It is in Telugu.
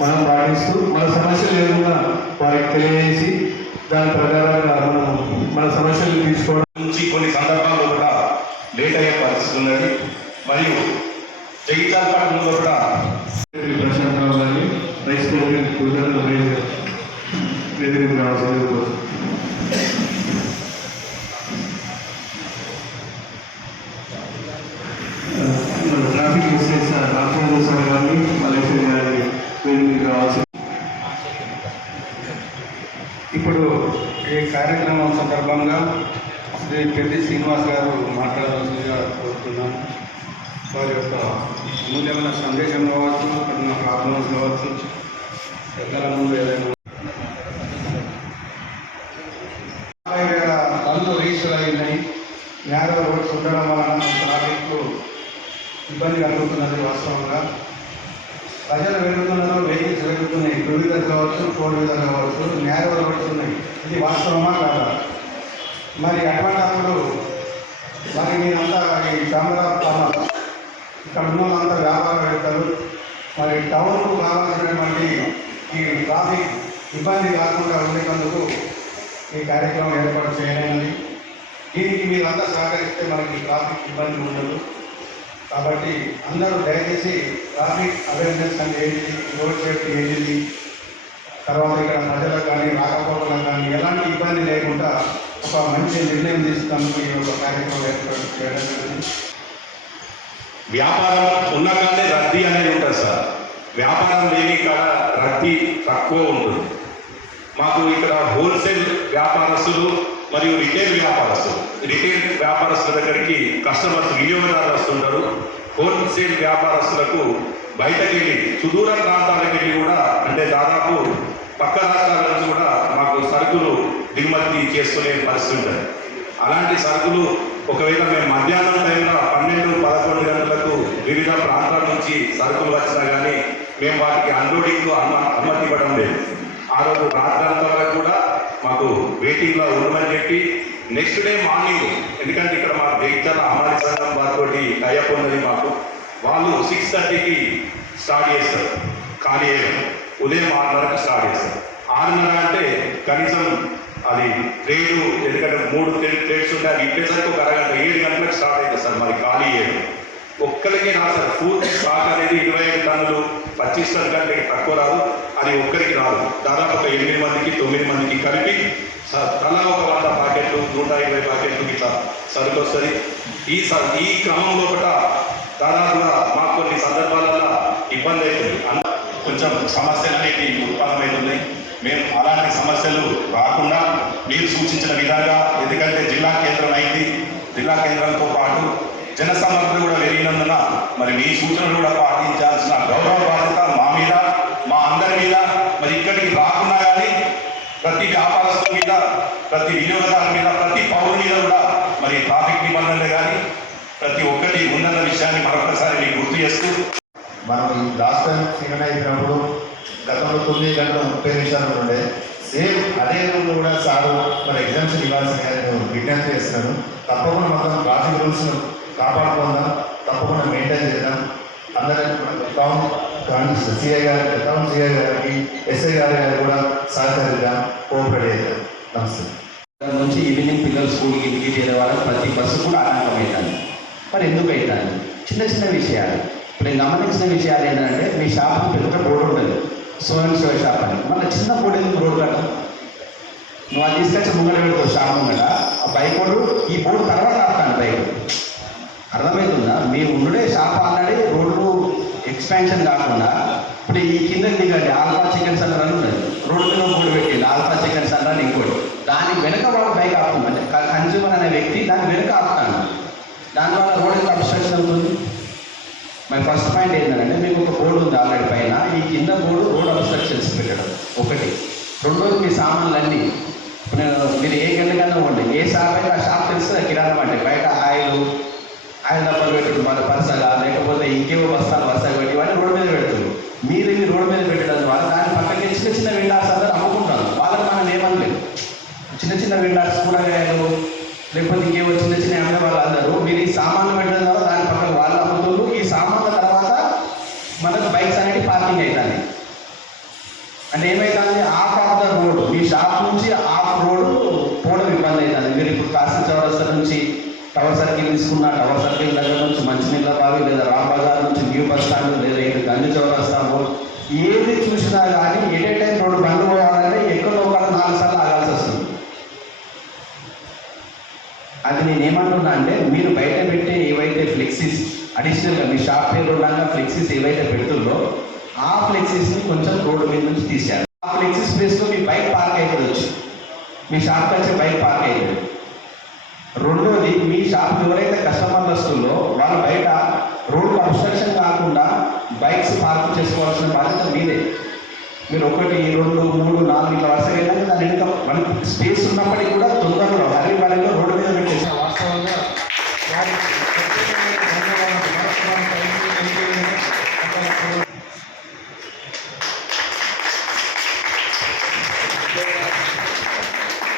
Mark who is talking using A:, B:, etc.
A: మనం పాటిస్తూ మన సమస్యలు ఏదైనా వారికి తెలియజేసి దాని ప్రకారంగా మనం మన సమస్యలు తీసుకోవడం
B: నుంచి కొన్ని సందర్భాల్లో కూడా లేట్ అయ్యే పరిస్థితి ఉన్నది మరియు జగిత్యాల పట్టణంలో కూడా
A: ప్రశాంత్ రావు గారిని రైస్ ప్రెసిడెంట్ కుదరదు వేదిక రావాల్సింది కోసం మన ట్రాఫిక్ ఎస్ఎస్ రామచంద్ర సార్ గారిని మలేషియా గారిని వేదిక రావాల్సింది
C: ఇప్పుడు ఈ కార్యక్రమం సందర్భంగా శ్రీ పెద్ది శ్రీనివాస్ గారు మాట్లాడవలసిందిగా కోరుతున్నాను. వారి యొక్క అమూల్యమైన సందేశం కావచ్చు ఉన్న ప్రాబ్లమ్స్ కావచ్చు పెద్దల ముందు ఏదైనా యాభై వేల పనులు రిజిస్టర్ అయి ఉన్నాయి. రోడ్స్ ఉండడం వలన ట్రాఫిక్ ఇబ్బంది కలుగుతున్నది వాస్తవంగా. ప్రజలు పెరుగుతున్నారు వెహికల్స్ జరుగుతున్నాయి. టూ వీలర్ కావచ్చు ఫోర్ వీలర్ కావచ్చు నేరో పడుతున్నాయి ఇది వాస్తవమా కాదా? మరి అటువంటిప్పుడు మరి మీరంతా ఈ చామరాపాలెం ఇక్కడ ఉన్న వాళ్ళంతా వ్యాపారం పెడతారు మరి టౌన్కు కావాల్సినటువంటి ఈ ట్రాఫిక్ ఇబ్బంది కాకుండా ఉండేందుకు ఈ కార్యక్రమం ఏర్పాటు చేయలేనిది. దీనికి మీరంతా సహకరిస్తే మనకి ట్రాఫిక్ ఇబ్బంది ఉండదు. కాబట్టి అందరూ దయచేసి ట్రాఫిక్ అవేర్నెస్ అంటే ఏంటి? రోడ్ సేఫ్టీ ఏంటిది? తర్వాత ఇక్కడ ప్రజలకు కానీ రాకపోకలకు కానీ ఎలాంటి ఇబ్బంది లేకుండా ఒక మంచి నిర్ణయం తీసుకుని ఈ యొక్క కార్యక్రమం ఏర్పాటు చేయడం
B: వ్యాపారం ఉన్న కాడే రద్దీ అనేది ఉంటుంది సార్. వ్యాపారం లేని కాడ రద్దీ తక్కువ ఉంటుంది. మాకు ఇక్కడ హోల్సేల్ వ్యాపారస్తులు మరియు రిటైల్ వ్యాపారస్తులు రిటైల్ దగ్గరికి కస్టమర్స్ వినియోగదారులు వస్తుంటారు. హోల్సేల్ వ్యాపారస్తులకు బయటకు వెళ్ళి సుదూర ప్రాంతాలకు వెళ్ళి కూడా అంటే దాదాపు పక్క రాష్ట్రాల నుంచి కూడా మాకు సరుకులు దిగుమతి చేసుకునే పరిస్థితి ఉంటుంది. అలాంటి సరుకులు ఒకవేళ మేము మధ్యాహ్నం టైంలో పన్నెండు పదకొండు గంటలకు వివిధ ప్రాంతాల నుంచి సరుకులు వచ్చినా కానీ మేము వాటికి అన్లోడింగ్ అనుమతి ఇవ్వడం లేదు. ఆ రోజు రాత్రంతా వరకు కూడా మాకు వెయిటింగ్లో ఉండమని చెప్పి నెక్స్ట్ డే మార్నింగ్ ఎందుకంటే ఇక్కడ మా జగిత్యాల అమలు సంఘం వారితో టైఅప్ ఉన్నది మాకు వాళ్ళు సిక్స్ థర్టీకి స్టార్ట్ చేస్తారు. ఖాళీ చేయడం ఉదయం ఆరున్నరకు స్టార్ట్ చేస్తారు. ఆరున్నర అంటే కనీసం అది ట్రేడు ఎందుకంటే మూడు ట్రేడ్స్ ఉంటాయి. అవి ఇప్పేసరికి ఒక అరగంట ఏడు గంటలకు స్టార్ట్ అవుతుంది సార్ మరి ఖాళీ చేయడం ఒక్కరికి రాదు సార్. ఫుడ్ స్టాక్ అనేది ఇరవై ఐదు టన్నులు పచ్చిస్ టన్ కంటే తక్కువ రాదు. అది ఒక్కరికి రాదు. దాదాపు ఒక ఎనిమిది మందికి తొమ్మిది మందికి కలిపి స- తలా ఒక వంద ప్యాకెట్లు నూట ఇరవై ప్యాకెట్లు ఇట్లా సరుకు వస్తుంది ఈ స- ఈ క్రమంలో కూడా దాదాపుగా మాకు కొన్ని సందర్భాలలో ఇబ్బంది అవుతుంది అంద- కొంచెం సమస్యలు అనేవి ఉత్పన్నమవుతున్నాయి. మేము అలాంటి సమస్యలు రాకుండా మీరు సూచించిన విధంగా ఎందుకంటే జిల్లా కేంద్రం అయింది. జిల్లా కేంద్రంతో పాటు జనసమర్థన కూడా పెరిగినందున మరి మీ సూచనలు కూడా ప్రతి వ్యాపారస్తుల మీద ప్రతి వినియోగదారుల మీద ప్రతి పౌరుల మీద కూడా మరి ట్రాఫిక్ నిబంధనలు కానీ ప్రతి ఒక్కటి ఉందన్న విషయాన్ని మరొకసారి మీకు గుర్తు చేస్తూ
D: మనం ఈ లాస్ట్ టైం అయినప్పుడు గతంలో తొమ్మిది గంటల ముప్పై నిమిషాలు ఉండే. సేమ్ అదే రూల్ కూడా సార్ మరి ఎగ్జామ్షన్ ఇవ్వాల్సిందిగా నేను విజ్ఞప్తి చేస్తున్నాను తప్పకుండా మొత్తం ట్రాఫిక్ రూల్స్ను కాపాడుకుందాం. తప్పకుండా మెయింటైన్ చేద్దాం. అందరం టౌన్ టౌన్ సిఐ గారు టౌన్ సిఐ గారికి ఎస్ఐ గారి గారు కూడా సహకారిగా కోఆపరేట్ చేద్దాం నమస్తే.
E: నుంచి ఈవినింగ్ పిల్లలు స్కూల్కి ఇంటికి చేరే వాళ్ళకి ప్రతి బస్సు కూడా ఆటంకం అవుతుంది. మరి ఎందుకు అవుతుంది? చిన్న చిన్న విషయాలు. ఇప్పుడు నేను గమనించిన విషయాలు ఏంటంటే మీ షాప్ పెద్ద బోర్డు ఉండదు. స్వయం అండ్ షాప్ అని. మన చిన్న బోర్డు ఎందుకు రోడ్డు కట్ట నువ్వు అది తీసుకొచ్చి ముంగడ పెడతావు షాప్ ముంగట. ఆ బైక్ వాడు ఈ బోర్డు తర్వాత ఆపుతాను బైక్. అర్థమవుతుందా? మీరు ఉండే షాప్ ఆల్రెడీ రోడ్లు ఎక్స్పాన్షన్ కాకుండా ఇప్పుడు ఈ కింద దిగండి ఆల్ఫా చికెన్ సెంటర్ అని ఉన్నది. రోడ్డు మీద మూడు పెట్టింది ఆల్ఫా చికెన్ సెంటర్ అని ఇంకోటి. దాని వెనక వాడు బైక్ ఆపుతుంది అంటే కన్జ్యూమర్ అనే వ్యక్తి దాని వెనక ఆపుతాను దానివల్ల రోడ్ ఎంత అబ్స్ట్రక్షన్ అవుతుంది? మరి ఫస్ట్ పాయింట్ ఏంటంటే మీకు ఒక బోర్డు ఉంది ఆల్రెడీ పైన. ఈ కింద బోర్డు రోడ్ అబ్స్ట్రక్షన్స్ పెట్టడం. ఒకటి. రెండోది మీ సామాన్లన్నీ. నేను మీరు ఏ గంటకన్నా పోండి. ఏ షాప్ అయితే ఆ షాప్ తెలుస్తుంది కిరాణం అంటే బయట ఆయిల్ ఆయిల్ డబ్బాలు పెట్టుడు మన పరసగా లేకపోతే ఇంకేవో బస్తాలు వస్తాయి పెట్టి ఇవన్నీ రోడ్డు మీద పెడుతుంది మీరు ఇవి రోడ్డు మీద పెట్టడం ద్వారా దాని పక్కకి చిన్న చిన్న విండార్స్ అందరూ అమ్ముకుంటారు వాళ్ళకి మనం ఏమనలేదు చిన్న చిన్న విల్లాస్ కూరగాయలు లేకపోతే ఇంకేవో చిన్న చిన్న అమ్మే వాళ్ళు అందరూ మీరు ఈ సామాన్లు పెట్టడం ద్వారా దాని పక్కన వాళ్ళు అమ్ముతున్నారు. ఈ సామాన్ల తర్వాత పార్కింగ్ అవుతుంది అంటే ఏమైతుంది? Off off the road. Me shop నుంచి ఆఫ్ రోడ్ పోవడం ఇబ్బంది అవుతుంది. మీరు ఇప్పుడు కాశీ చౌరస్తా నుంచి టవర్ సర్కిల్ తీసుకున్న టవర్ సర్కిల్ దగ్గర నుంచి మంచినీళ్ళ బావి లేదా రామ్ బజార్ నుంచి న్యూ బస్ స్టాండ్ లేదా ఇటు గంజి చౌరస్తా ఏది చూసినా కానీ ఎట్ ఏ టైం రోడ్డు బంద్ పోవాలంటే ఎక్కడో ఒక నాలుగు సార్లు ఆగాల్సి వస్తుంది అది నేను ఏమంటున్నా అంటే మీరు బయట పెట్టే ఏవైతే ఫ్లెక్సీస్ అడిషనల్గా మీ షాప్ పేరు ఉండగా ఫ్లెక్సీస్ ఏవైతే పెడుతుందో ఆ ఫ్లెక్సీస్ని కొంచెం రోడ్డు మీద నుంచి తీసేయాలి. ఆ ఫ్లెక్సీస్ ప్లేస్లో మీ బైక్ పార్క్ అయిపోవచ్చు. మీ షాప్ వచ్చే బైక్ పార్క్ అయిపోయింది. రెండోది మీ షాప్ ఎవరైతే కస్టమర్లు వస్తుందో వాళ్ళు బయట రోడ్డు అబ్స్ట్రక్షన్ కాకుండా బైక్స్ పార్క్ చేసుకోవాల్సిన బాధ్యత మీదే. మీరు ఒకటి రెండు మూడు నాలుగు ఇట్లా వరుసగా దాని వెనుక మనకి స్పేస్ ఉన్నప్పటికీ కూడా